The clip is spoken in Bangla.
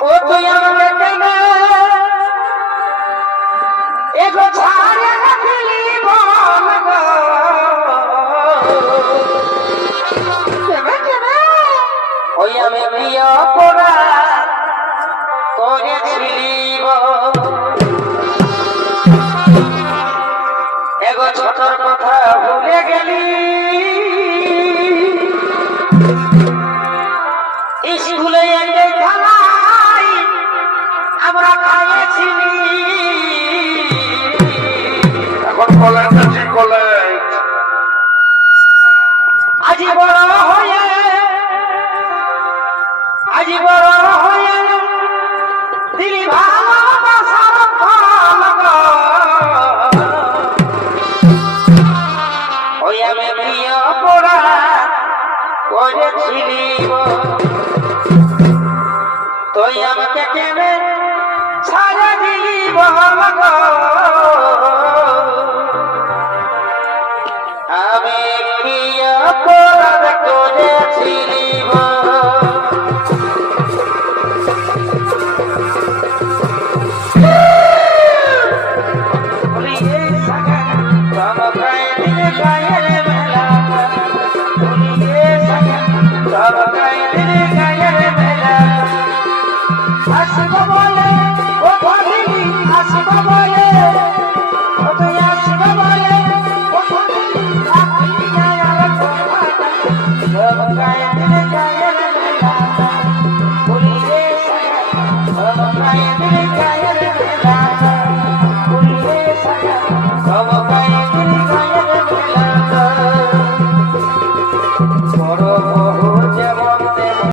ও তুই আমাকে কেনে এগো ছাড়ে দিলি বল গো কেনে কেনে ওই আমি প্রিয় করা করেছিলি এগো ছোটর কথা ভুলে গেলি স্কুলে খেলাই আমরা খাইয়েছিলি এখন কলেজ আছে কলেজ আজি বড় হয়ে আজি বড় হয়ে দিলি ভালোবাসার ফল গো ওই আমি প্রিয় পড়া করেছিলি তুই আমাকে কেনে ছাড়া দিলি বল গো